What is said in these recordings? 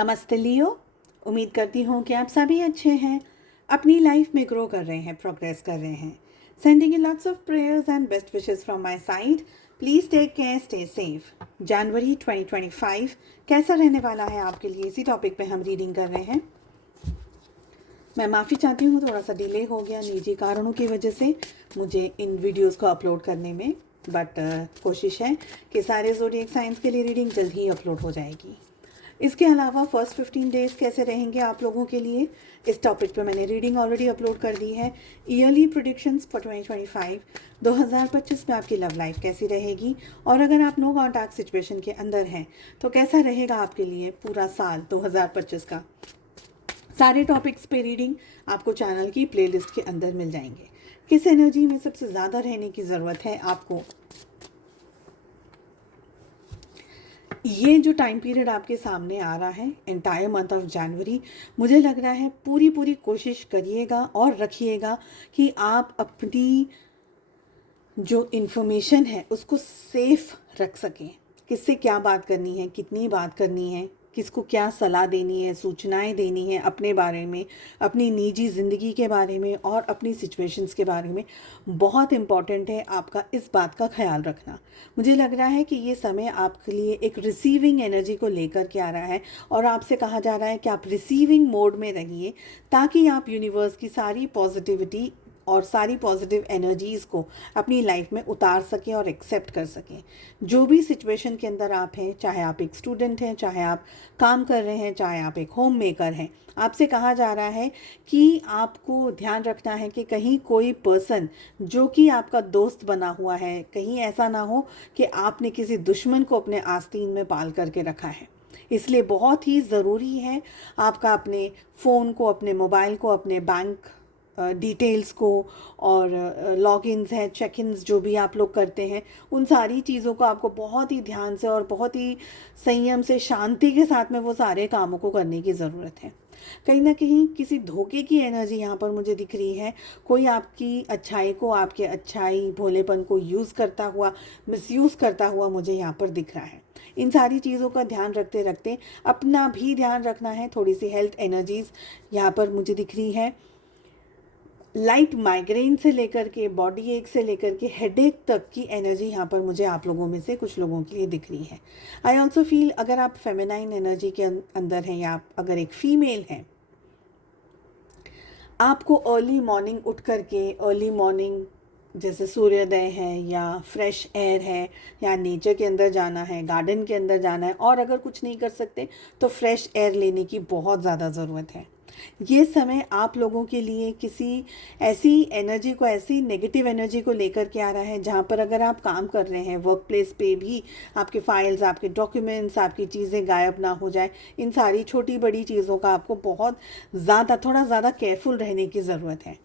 नमस्ते लियो। उम्मीद करती हूँ कि आप सभी अच्छे हैं, अपनी लाइफ में ग्रो कर रहे हैं, प्रोग्रेस कर रहे हैं। Sending you lots of prayers and best wishes from my side. Please take care, stay safe. जनवरी 2025 कैसा रहने वाला है आपके लिए, इसी टॉपिक पे हम रीडिंग कर रहे हैं। मैं माफ़ी चाहती हूँ, थोड़ा सा डिले हो गया निजी कारणों की वजह से मुझे इन वीडियोस को अपलोड करने में, बट कोशिश है कि सारे ज़ोडिएक साइंस के लिए रीडिंग जल्द ही अपलोड हो जाएगी। इसके अलावा फर्स्ट 15 डेज़ कैसे रहेंगे आप लोगों के लिए, इस टॉपिक पे मैंने रीडिंग ऑलरेडी अपलोड कर दी है। ईयरली प्रेडिक्शंस फॉर 2025 में आपकी लव लाइफ कैसी रहेगी, और अगर आप नो कॉन्टैक्ट सिचुएशन के अंदर हैं तो कैसा रहेगा आपके लिए पूरा साल 2025 का। सारे टॉपिक्स पे रीडिंग आपको चैनल की प्लेलिस्ट के अंदर मिल जाएंगे। किस एनर्जी में सबसे ज़्यादा रहने की ज़रूरत है आपको, ये जो टाइम पीरियड आपके सामने आ रहा है एंटायर मंथ ऑफ जनवरी, मुझे लग रहा है पूरी कोशिश करिएगा और रखिएगा कि आप अपनी जो इन्फॉर्मेशन है उसको सेफ रख सकें। किससे क्या बात करनी है, कितनी बात करनी है, किसको क्या सलाह देनी है, सूचनाएं देनी है अपने बारे में, अपनी निजी ज़िंदगी के बारे में और अपनी सिचुएशंस के बारे में, बहुत इम्पॉर्टेंट है आपका इस बात का ख्याल रखना। मुझे लग रहा है कि ये समय आपके लिए एक रिसीविंग एनर्जी को लेकर के आ रहा है और आपसे कहा जा रहा है कि आप रिसीविंग मोड में रहिए, ताकि आप यूनिवर्स की सारी पॉजिटिविटी और सारी पॉजिटिव एनर्जीज़ को अपनी लाइफ में उतार सकें और एक्सेप्ट कर सकें। जो भी सिचुएशन के अंदर आप हैं, चाहे आप एक स्टूडेंट हैं, चाहे आप काम कर रहे हैं, चाहे आप एक होम मेकर हैं, आपसे कहा जा रहा है कि आपको ध्यान रखना है कि कहीं कोई पर्सन जो कि आपका दोस्त बना हुआ है, कहीं ऐसा ना हो कि आपने किसी दुश्मन को अपने आस्तीन में पाल करके रखा है। इसलिए बहुत ही ज़रूरी है आपका अपने फ़ोन को, अपने मोबाइल को, अपने बैंक डिटेल्स को और लॉगिन्स हैं, चेक इन्स जो भी आप लोग करते हैं, उन सारी चीज़ों को आपको बहुत ही ध्यान से और बहुत ही संयम से, शांति के साथ में वो सारे कामों को करने की ज़रूरत है। कहीं ना कहीं किसी धोखे की एनर्जी यहाँ पर मुझे दिख रही है। कोई आपकी अच्छाई को, आपके अच्छाई भोलेपन को यूज़ करता हुआ, मिसयूज़ करता हुआ मुझे यहाँ पर दिख रहा है। इन सारी चीज़ों का ध्यान रखते रखते अपना भी ध्यान रखना है। थोड़ी सी हेल्थ एनर्जीज़ यहाँ पर मुझे दिख रही है। लाइट माइग्रेन से लेकर के बॉडी एक से लेकर के हेडेक तक की एनर्जी यहाँ पर मुझे आप लोगों में से कुछ लोगों के लिए दिख रही है। आई ऑल्सो फील अगर आप फेमिनाइन एनर्जी के अंदर हैं या आप अगर एक फीमेल हैं, आपको अर्ली मॉर्निंग उठ करके, अर्ली मॉर्निंग जैसे सूर्योदय है या फ्रेश एयर है या नेचर के अंदर जाना है, गार्डन के अंदर जाना है, और अगर कुछ नहीं कर सकते तो फ्रेश एयर लेने की बहुत ज़्यादा ज़रूरत है। ये समय आप लोगों के लिए किसी ऐसी एनर्जी को, ऐसी नेगेटिव एनर्जी को लेकर के आ रहा है जहाँ पर अगर आप काम कर रहे हैं, वर्क प्लेस पे भी आपके फाइल्स, आपके डॉक्यूमेंट्स, आपकी चीज़ें गायब ना हो जाए। इन सारी छोटी बड़ी चीज़ों का आपको बहुत ज़्यादा, थोड़ा ज़्यादा केयरफुल रहने की ज़रूरत है।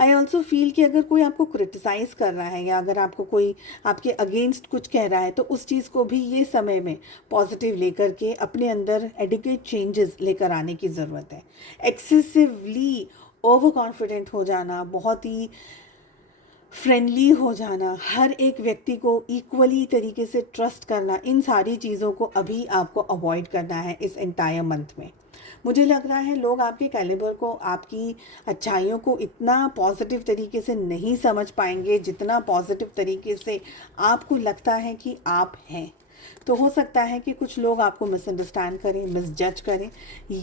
आई ऑल्सो फील कि अगर कोई आपको क्रिटिसाइज़ कर रहा है या अगर आपको कोई आपके अगेंस्ट कुछ कह रहा है, तो उस चीज़ को भी ये समय में पॉजिटिव लेकर के अपने अंदर एडुकेट चेंजेस लेकर आने की ज़रूरत है। एक्सेसिवली ओवर कॉन्फिडेंट हो जाना, बहुत ही फ्रेंडली हो जाना, हर एक व्यक्ति को इक्वली तरीके से ट्रस्ट करना, इन सारी चीज़ों को अभी आपको अवॉइड करना है इस एंटायर मंथ में। मुझे लग रहा है लोग आपके कैलिबर को, आपकी अच्छाइयों को इतना पॉजिटिव तरीके से नहीं समझ पाएंगे जितना पॉजिटिव तरीके से आपको लगता है कि आप हैं। तो हो सकता है कि कुछ लोग आपको मिसअंडरस्टैंड करें, मिसजज करें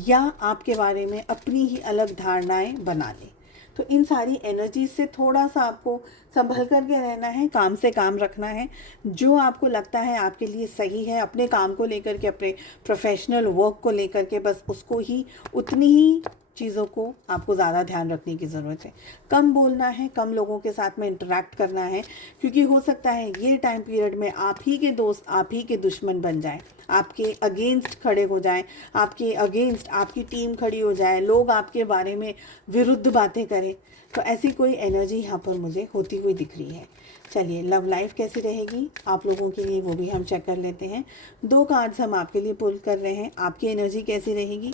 या आपके बारे में अपनी ही अलग धारणाएं बना लें। तो इन सारी एनर्जी से थोड़ा सा आपको संभल कर के रहना है, काम से काम रखना है। जो आपको लगता है आपके लिए सही है, अपने काम को लेकर के, अपने प्रोफेशनल वर्क को लेकर के, बस उसको ही, उतनी ही चीज़ों को आपको ज़्यादा ध्यान रखने की ज़रूरत है। कम बोलना है, कम लोगों के साथ में इंटरेक्ट करना है, क्योंकि हो सकता है ये टाइम पीरियड में आप ही के दोस्त आप ही के दुश्मन बन जाएं, आपके अगेंस्ट खड़े हो जाएं, आपके अगेंस्ट आपकी टीम खड़ी हो जाए, लोग आपके बारे में विरुद्ध बातें करें। तो ऐसी कोई एनर्जी यहाँ पर मुझे होती हुई दिख रही है। चलिए, लव लाइफ कैसी रहेगी आप लोगों के लिए वो भी हम चेक कर लेते हैं। 2 कार्ड्स हम आपके लिए पुल कर रहे हैं। आपकी एनर्जी कैसी रहेगी,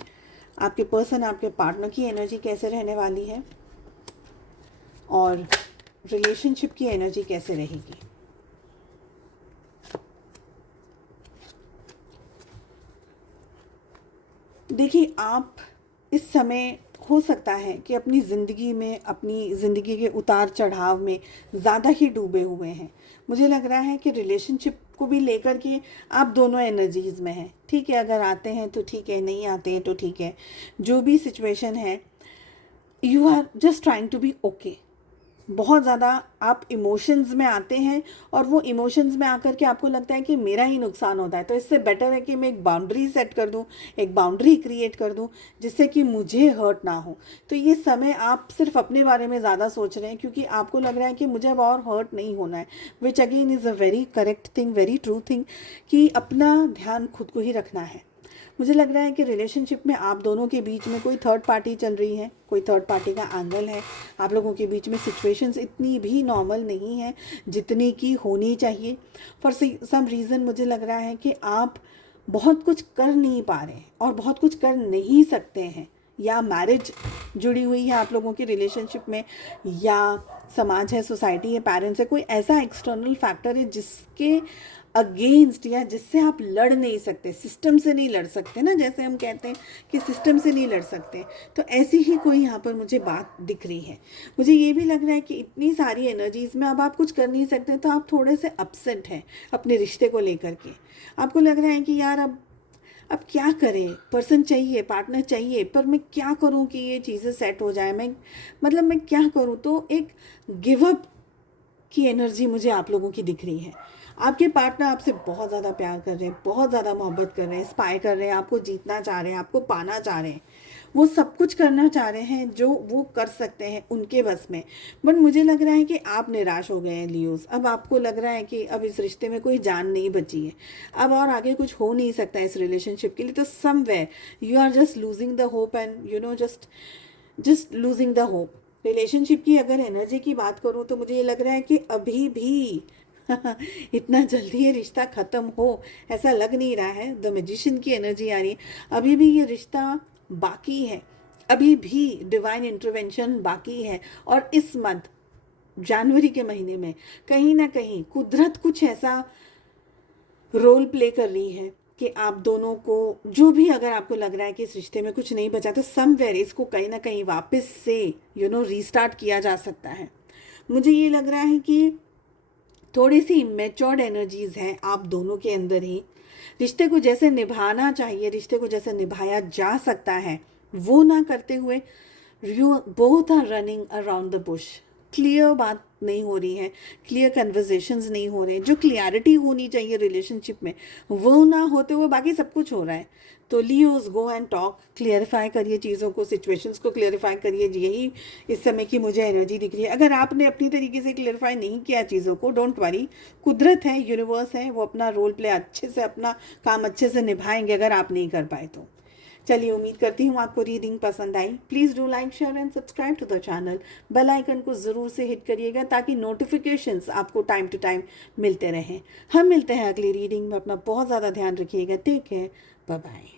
आपके पर्सन, आपके पार्टनर की एनर्जी कैसे रहने वाली है, और रिलेशनशिप की एनर्जी कैसे रहेगी। देखिए, आप इस समय हो सकता है कि अपनी ज़िंदगी में, अपनी ज़िंदगी के उतार चढ़ाव में ज़्यादा ही डूबे हुए हैं। मुझे लग रहा है कि रिलेशनशिप को भी लेकर के आप दोनों एनर्जीज़ में हैं। ठीक है, अगर आते हैं तो ठीक है, नहीं आते हैं तो ठीक है। जो भी सिचुएशन है, you are just trying to be okay. बहुत ज़्यादा आप इमोशंस में आते हैं और वो इमोशंस में आकर के आपको लगता है कि मेरा ही नुकसान होता है, तो इससे बेटर है कि मैं एक बाउंड्री सेट कर दूं, एक बाउंड्री क्रिएट कर दूं जिससे कि मुझे हर्ट ना हो। तो ये समय आप सिर्फ अपने बारे में ज़्यादा सोच रहे हैं क्योंकि आपको लग रहा है कि मुझे अब और हर्ट नहीं होना है, which again is a very correct thing, very true thing, कि अपना ध्यान खुद को ही रखना है। मुझे लग रहा है कि रिलेशनशिप में आप दोनों के बीच में कोई थर्ड पार्टी चल रही है, कोई थर्ड पार्टी का एंगल है। आप लोगों के बीच में सिचुएशंस इतनी भी नॉर्मल नहीं है जितनी की होनी चाहिए। फॉर सम रीज़न मुझे लग रहा है कि आप बहुत कुछ कर नहीं पा रहे हैं और बहुत कुछ कर नहीं सकते हैं, या मैरिज जुड़ी हुई है आप लोगों की रिलेशनशिप में, या समाज है, सोसाइटी है, पेरेंट्स है, कोई ऐसा एक्सटर्नल फैक्टर है जिसके अगेंस्ट या जिससे आप लड़ नहीं सकते, सिस्टम से नहीं लड़ सकते ना, जैसे हम कहते हैं कि सिस्टम से नहीं लड़ सकते। तो ऐसी ही कोई यहाँ पर मुझे बात दिख रही है। मुझे ये भी लग रहा है कि इतनी सारी एनर्जीज़ में अब आप कुछ कर नहीं सकते, तो आप थोड़े से अपसेट हैं अपने रिश्ते को लेकर के। आपको लग रहा है कि यार अब क्या करें, पर्सन चाहिए, पार्टनर चाहिए, पर मैं क्या करूं कि ये चीज़ें सेट हो जाए, मैं क्या करूं। तो एक गिव अप की एनर्जी मुझे आप लोगों की दिख रही है। आपके पार्टनर आपसे बहुत ज़्यादा प्यार कर रहे हैं, बहुत ज़्यादा मोहब्बत कर रहे हैं, स्पाई कर रहे हैं, आपको जीतना चाह रहे हैं, आपको पाना चाह रहे हैं, वो सब कुछ करना चाह रहे हैं जो वो कर सकते हैं उनके बस में। बट मुझे लग रहा है कि आप निराश हो गए हैं लियोस। अब आपको लग रहा है कि अब इस रिश्ते में कोई जान नहीं बची है, अब और आगे कुछ हो नहीं सकता है इस रिलेशनशिप के लिए। तो somewhere you are just losing the hope and just losing the hope. Relationship की अगर एनर्जी की बात करूँ तो मुझे ये लग रहा है कि अभी भी इतना जल्दी ये रिश्ता ख़त्म हो ऐसा लग नहीं रहा है। द मैजिशियन की एनर्जी आ रही है, अभी भी ये रिश्ता बाकी है, अभी भी डिवाइन इंटरवेंशन बाकी है। और इस मंथ जनवरी के महीने में कहीं ना कहीं कुदरत कुछ ऐसा रोल प्ले कर रही है कि आप दोनों को, जो भी अगर आपको लग रहा है कि इस रिश्ते में कुछ नहीं बचा, तो समवेयर इसको कहीं ना कहीं वापस से रीस्टार्ट किया जा सकता है। मुझे ये लग रहा है कि थोड़ी सी मैच्योर्ड एनर्जीज़ हैं आप दोनों के अंदर ही। रिश्ते को जैसे निभाना चाहिए, रिश्ते को जैसे निभाया जा सकता है, वो ना करते हुए you both are running around the bush. Clear बात नहीं हो रही है, क्लियर कन्वर्जेशंस नहीं हो रहे हैं। जो क्लियरिटी होनी चाहिए रिलेशनशिप में वो ना होते हुए बाकी सब कुछ हो रहा है। तो Leos go and talk, clarify करिए चीज़ों को, सिचुएशंस को क्लियरिफाई करिए। यही इस समय की मुझे एनर्जी दिख रही है। अगर आपने अपनी तरीके से क्लियरिफाई नहीं किया चीज़ों को, डोंट वरी, कुदरत है, यूनिवर्स है, वो अपना रोल प्ले अच्छे से, अपना काम अच्छे से निभाएंगे अगर आप नहीं कर पाए तो। चलिए, उम्मीद करती हूँ आपको रीडिंग पसंद आई। Please do like, share and subscribe to the channel. Bell icon को ज़रूर से हिट करिएगा ताकि नोटिफिकेशंस आपको टाइम टू टाइम मिलते रहें। हम मिलते हैं अगली रीडिंग में। अपना बहुत ज़्यादा ध्यान रखिएगा। Take care, bye bye.